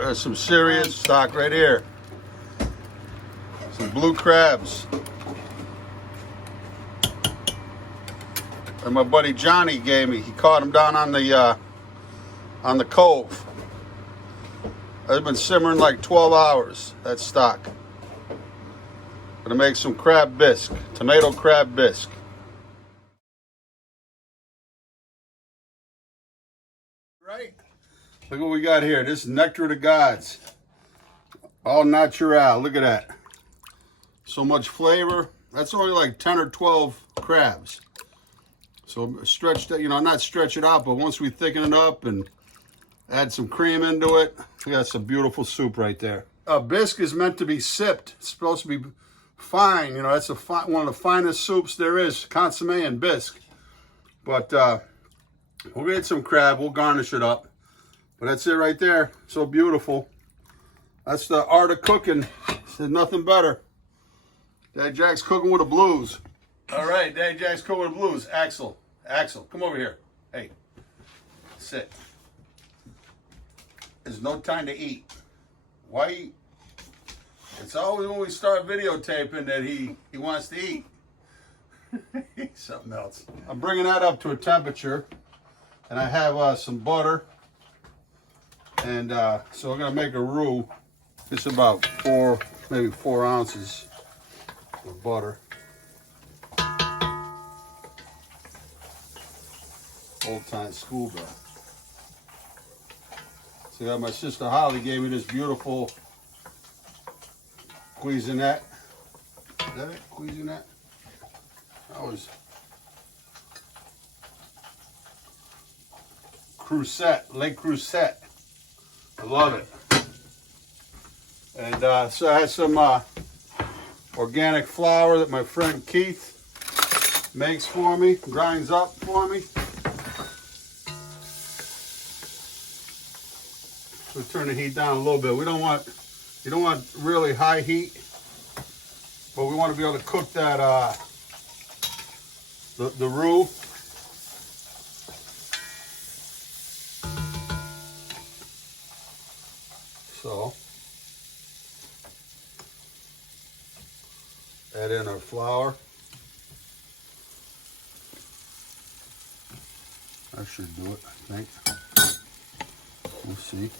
There's some serious stock right here. Some blue crabs. And my buddy Johnny gave me. He caught them down on the cove. I've been simmering like 12 hours. That stock. Gonna make some crab bisque, tomato crab bisque. Right. Look what we got here. This is nectar of the gods. All natural. Look at that. So much flavor. That's only like 10 or 12 crabs. So stretch that, not stretch it out, but once we thicken it up and add some cream into it, we got some beautiful soup right there. Bisque is meant to be sipped. It's supposed to be fine. That's one of the finest soups there is, consomme and bisque. But we'll get some crab. We'll garnish it up. But that's it right there. So beautiful. That's the art of cooking. There's nothing better. Dad Jack's cooking with the blues. All right, Dad Jack's cooking with the blues. Axel, come over here. Hey, sit. There's no time to eat. Why eat? It's always when we start videotaping that he wants to eat. Something else. I'm bringing that up to a temperature, and I have some butter, and so we're gonna make a roux. It's about maybe 4 ounces of butter. Old time school bell. So my sister Holly gave me this beautiful Cuisinette. Is that it? Cuisinette? That was Crusette, Le Crusette. I love it. And so I had some organic flour that my friend Keith makes for me, grinds up for me. So turn the heat down a little bit. You don't want really high heat, but we want to be able to cook that the roux. So add in our flour. I should do it, I think. We'll see.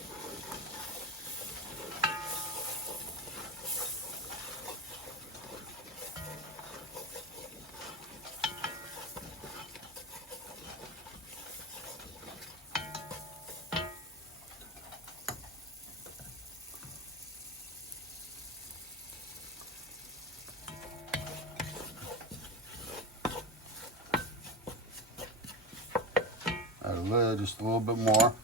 Just a little bit more.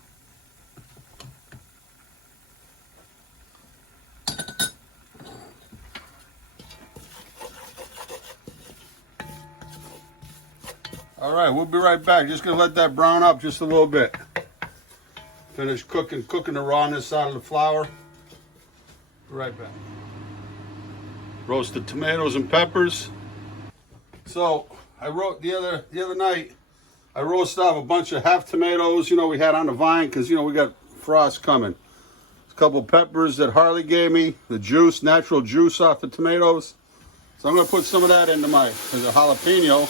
All right, we'll be right back. Just gonna let that brown up just a little bit. Finish cooking the rawness out of the flour. Be right back. Roasted tomatoes and peppers. So I wrote the other night. I roasted up a bunch of half tomatoes, we had on the vine because, we got frost coming. A couple of peppers that Harley gave me, the juice, natural juice off the tomatoes. So I'm going to put some of that into there's a jalapeno.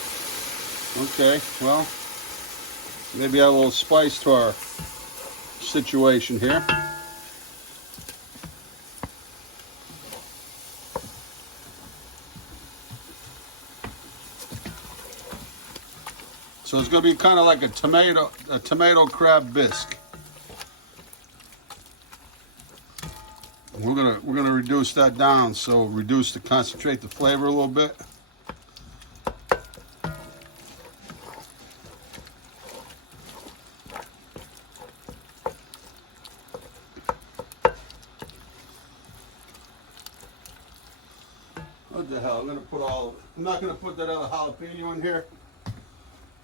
Okay, well, maybe add a little spice to our situation here. So it's going to be kind of like a tomato crab bisque. We're gonna reduce that down, so concentrate the flavor a little bit. What the hell? I'm not gonna put that other jalapeno in here.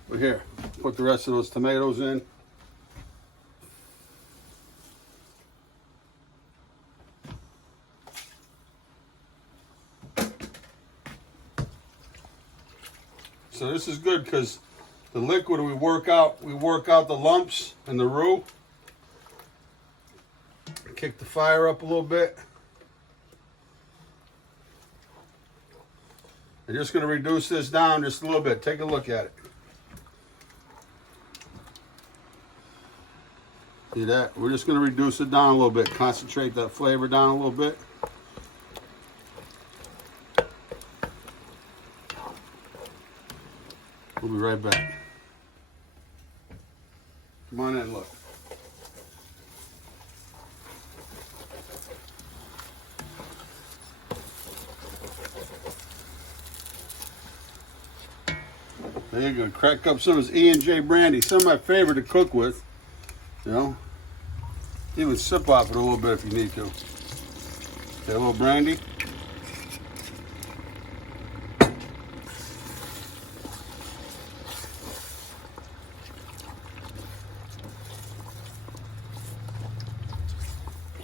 But here, put the rest of those tomatoes in. So this is good because the liquid we work out the lumps and the roux. kick the fire up a little bit. I'm just going to reduce this down just a little bit. Take a look at it. See that? We're just going to reduce it down a little bit. Concentrate that flavor down a little bit. We'll be right back. Come on in, look. There you go. Crack up some of this E&J brandy. Some of my favorite to cook with. You know, even sip off it a little bit if you need to. Okay, a little brandy.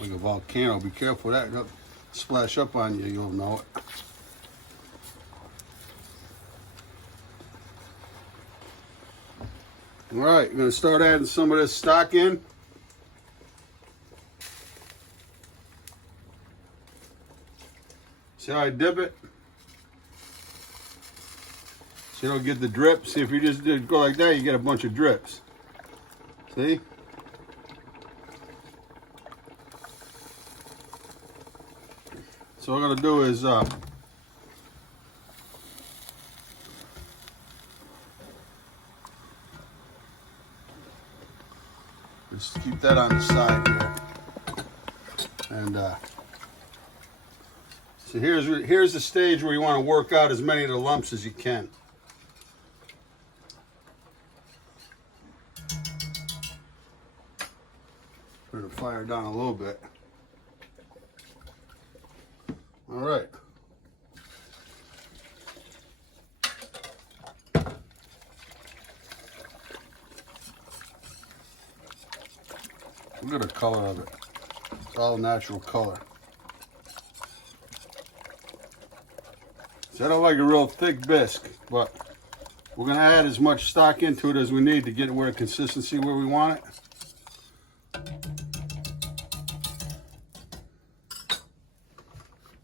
Like a volcano. Be careful of that. It'll splash up on you. You'll know it. All right, we're going to start adding some of this stock in. See how I dip it? So you don't get the drip. See, if you just go like that, you get a bunch of drips. See? So what I'm going to do is just keep that on the side here. And so here's the stage where you want to work out as many of the lumps as you can. Turn the fire down a little bit. All right. Look at the color of it. It's all natural color. See, I don't like a real thick bisque, but we're going to add as much stock into it as we need to get it where consistency where we want it.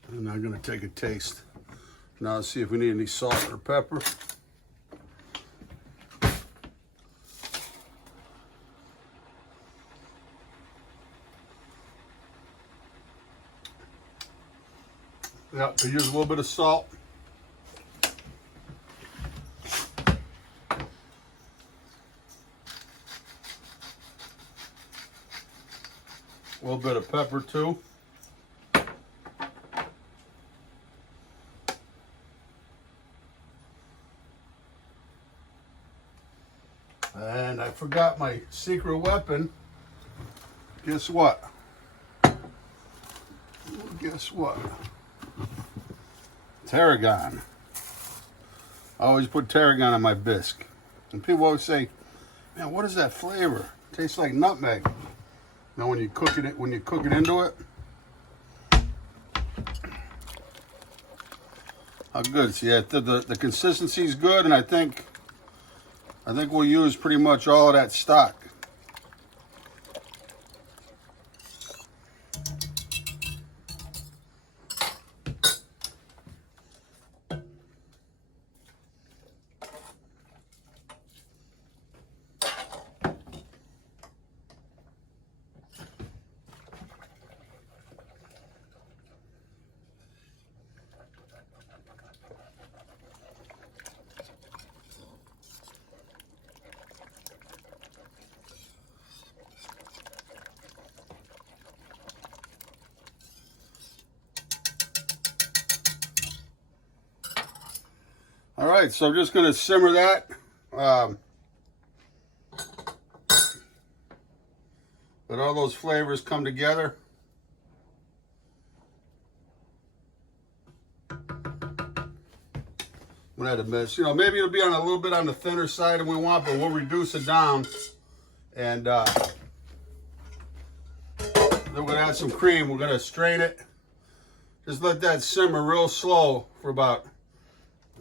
And I'm going to take a taste. Now let's see if we need any salt or pepper. Yeah, could use a little bit of salt. A little bit of pepper too. And I forgot my secret weapon. Guess what? Guess what? Tarragon. I always put tarragon on my bisque. And people always say, man, what is that flavor? It tastes like nutmeg. You know, when you cook it into it. How good. See, the consistency is good, and I think we'll use pretty much all of that stock. All right, so I'm just going to simmer that. Let all those flavors come together. We'll add a mess. You know, maybe it'll be on a little bit on the thinner side than we want, but we'll reduce it down. And then we're going to add some cream. We're going to strain it. Just let that simmer real slow for about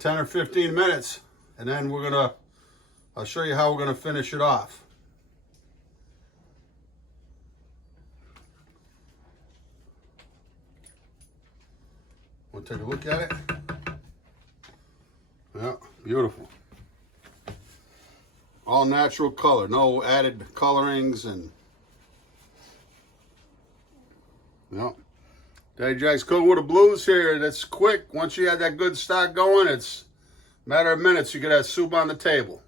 10 or 15 minutes, and then I'll show you how we're gonna finish it off. take a look at it. Yeah, beautiful. All natural color, no added colorings and yeah. Daddy Jack's cooking with the blues here. That's quick. Once you have that good stock going, it's a matter of minutes. You get that soup on the table.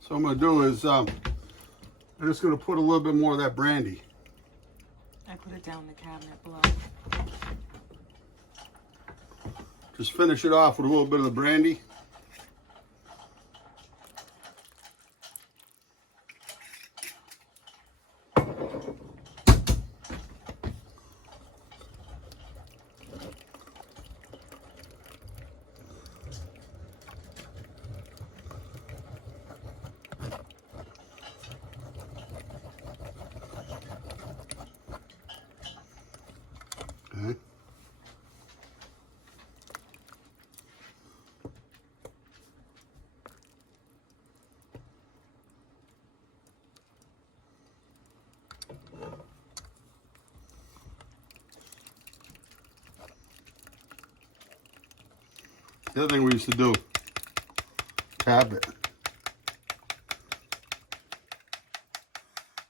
So what I'm going to do is I'm just going to put a little bit more of that brandy. I put it down in the cabinet below. Just finish it off with a little bit of the brandy. Okay. The other thing we used to do, tap it.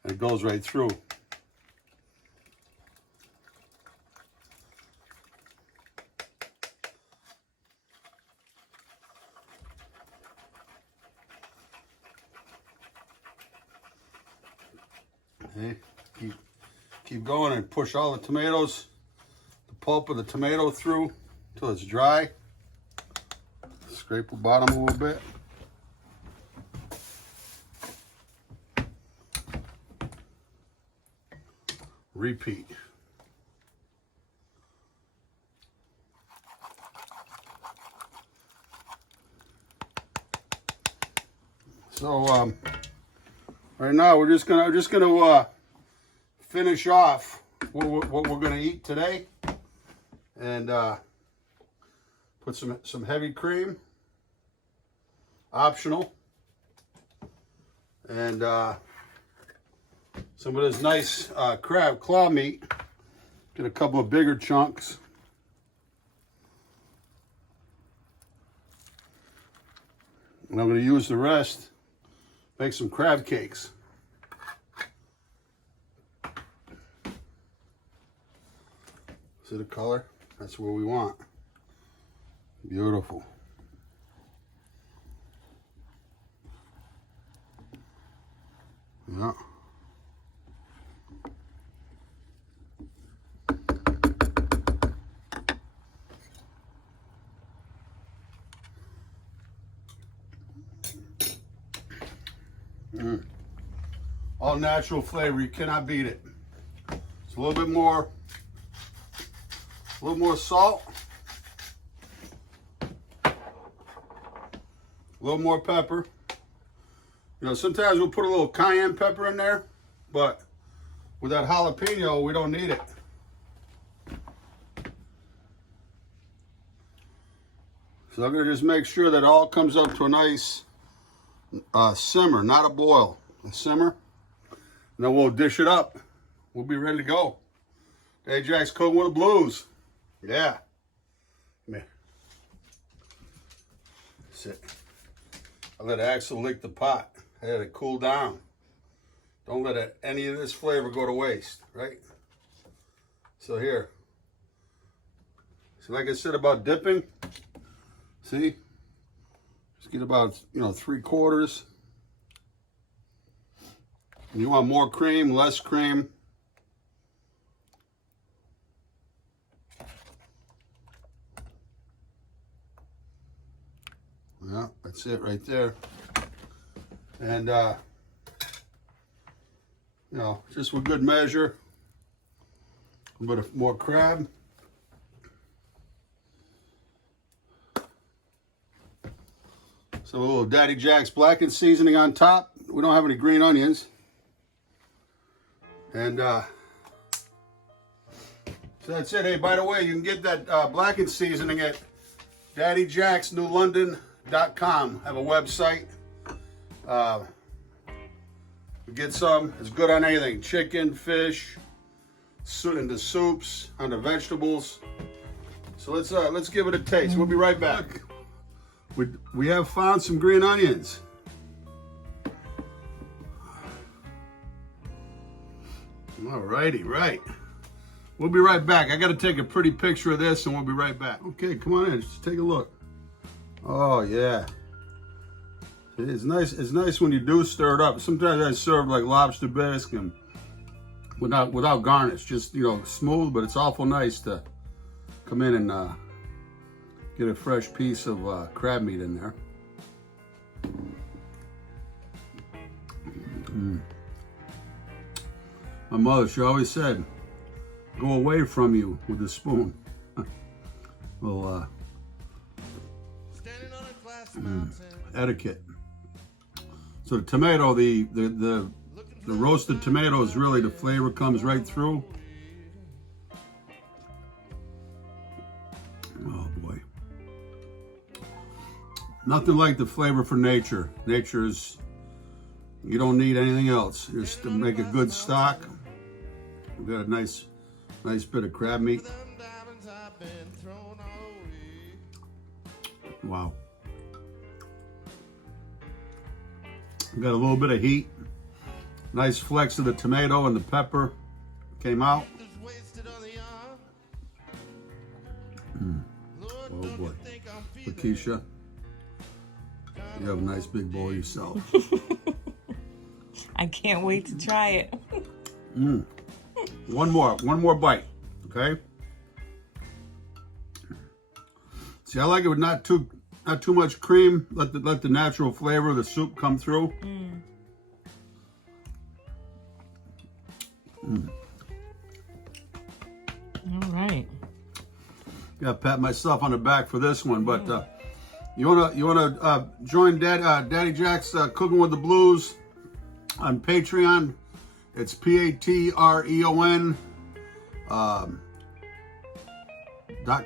And it goes right through. Okay. Keep going and push all the tomatoes, the pulp of the tomato through until it's dry. Scrape the bottom a little bit. Repeat. So right now we're just gonna finish off what we're gonna eat today, and put some heavy cream, optional, and some of this nice crab claw meat. Get a couple of bigger chunks. And I'm going to use the rest, make some crab cakes. See the color? That's what we want. Beautiful. Yeah. All natural flavor, you cannot beat it. It's a little more salt, a little more pepper. You know, sometimes we'll put a little cayenne pepper in there, but with that jalapeno, we don't need it. So I'm gonna just make sure that it all comes up to a nice simmer, not a boil, a simmer. And then we'll dish it up. We'll be ready to go. Daddy Jack's cooking with the blues. Yeah. Come here. Sit. I let Axel lick the pot. I had it cool down. Don't let any of this flavor go to waste, right? So here. See, like I said about dipping, see? Just get about, 3/4. And you want more cream, less cream. Yeah, that's it right there. And, just with good measure, a bit more crab. So a little Daddy Jack's blackened seasoning on top. We don't have any green onions. And so that's it. Hey, by the way, you can get that blackened seasoning at daddyjacksnewlondon.com. I have a website. Get some. It's good on anything: chicken, fish, into soups, on the vegetables. So let's give it a taste. We'll be right back. We have found some green onions. Alrighty, right. We'll be right back. I got to take a pretty picture of this, and we'll be right back. Okay, come on in. Just take a look. Oh yeah. It's nice. It's nice when you do stir it up. Sometimes I serve like lobster bisque and without garnish, just smooth. But it's awful nice to come in and get a fresh piece of crab meat in there. My mother, she always said, "Go away from you with the spoon." Well, etiquette. So the tomato, the roasted tomatoes, really the flavor comes right through. Oh boy. Nothing like the flavor for nature. Nature's, you don't need anything else. Just to make a good stock. We've got a nice bit of crab meat. Wow. Got a little bit of heat. Nice flecks of the tomato and the pepper came out. Oh boy. Lakeisha, you have a nice big bowl yourself. I can't wait to try it. One more bite, okay? See, I like it with not too much cream. Let the natural flavor of the soup come through. All right. Got to pat myself on the back for this one, but you wanna join Daddy Jack's Cooking with the Blues on Patreon. It's Patreon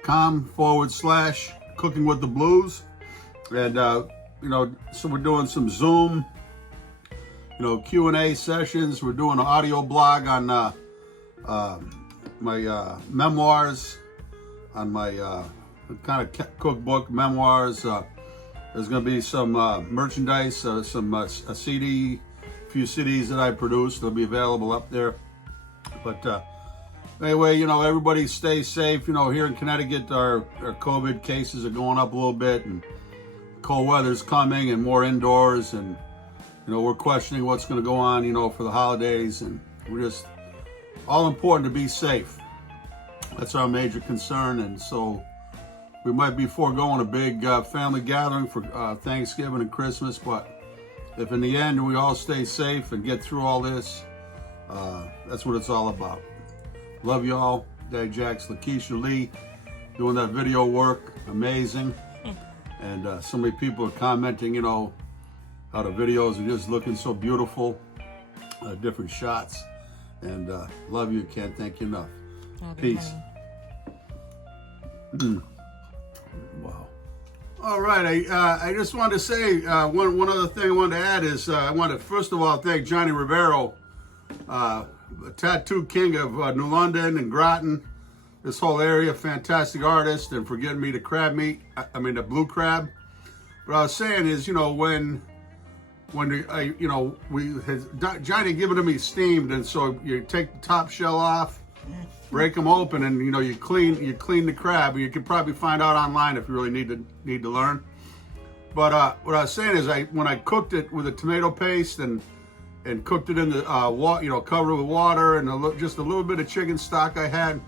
.com/Cooking with the Blues, and so we're doing some Zoom, Q&A sessions. We're doing an audio blog on my memoirs, on my kind of cookbook memoirs. There's going to be some merchandise, a CD, a few CDs that I produced. They'll be available up there. But anyway, everybody stay safe. Here in Connecticut, our COVID cases are going up a little bit, and cold weather's coming, and more indoors, and we're questioning what's going to go on, for the holidays, and we're just all important to be safe. That's our major concern, and so we might be foregoing a big family gathering for Thanksgiving and Christmas, but if in the end we all stay safe and get through all this, that's what it's all about. Love you all. Daddy Jack's Lakeisha Lee doing that video work, amazing. And so many people are commenting, how the videos are just looking so beautiful, different shots. And love you, can't thank you enough. Peace. Wow. All right, I just wanted to say one other thing I wanted to add is I want to first of all thank Johnny Rivero, tattoo king of New London and Groton, this whole area, fantastic artist, and for getting me the crab meat, the blue crab. What I was saying is, when Johnny given to me steamed, and so you take the top shell off, break them open, and you clean the crab. You can probably find out online if you really need to learn. But what I was saying is, when I cooked it with a tomato paste and cooked it in the water, covered it with water and just a little bit of chicken stock I had,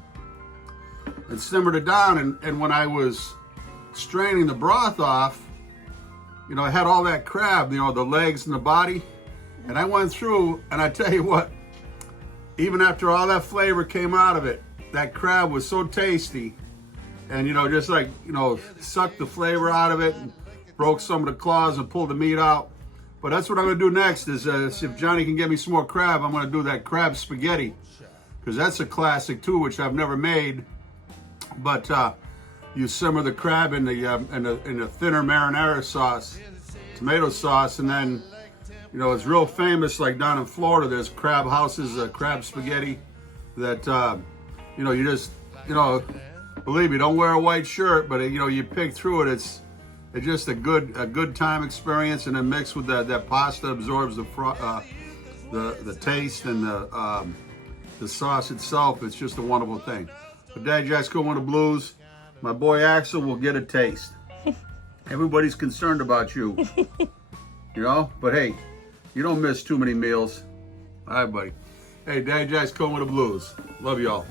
and simmered it down. And when I was straining the broth off, I had all that crab, the legs and the body, and I went through, and I tell you what, even after all that flavor came out of it, that crab was so tasty, and just sucked the flavor out of it, and broke some of the claws and pulled the meat out. But that's what I'm gonna do next. Is see if Johnny can get me some more crab. I'm gonna do that crab spaghetti, because that's a classic too, which I've never made. But you simmer the crab in the thinner marinara sauce, tomato sauce, and then it's real famous. Like down in Florida, there's crab houses, crab spaghetti. That you just believe me, don't wear a white shirt, but you pick through it. It's just a good time experience, and then mixed with that pasta absorbs the taste and the sauce itself. It's just a wonderful thing. But Dad Jack's going to Blues. My boy Axel will get a taste. Everybody's concerned about you, But hey, you don't miss too many meals. All right, buddy. Hey, Dad Jack's going with the Blues. Love y'all.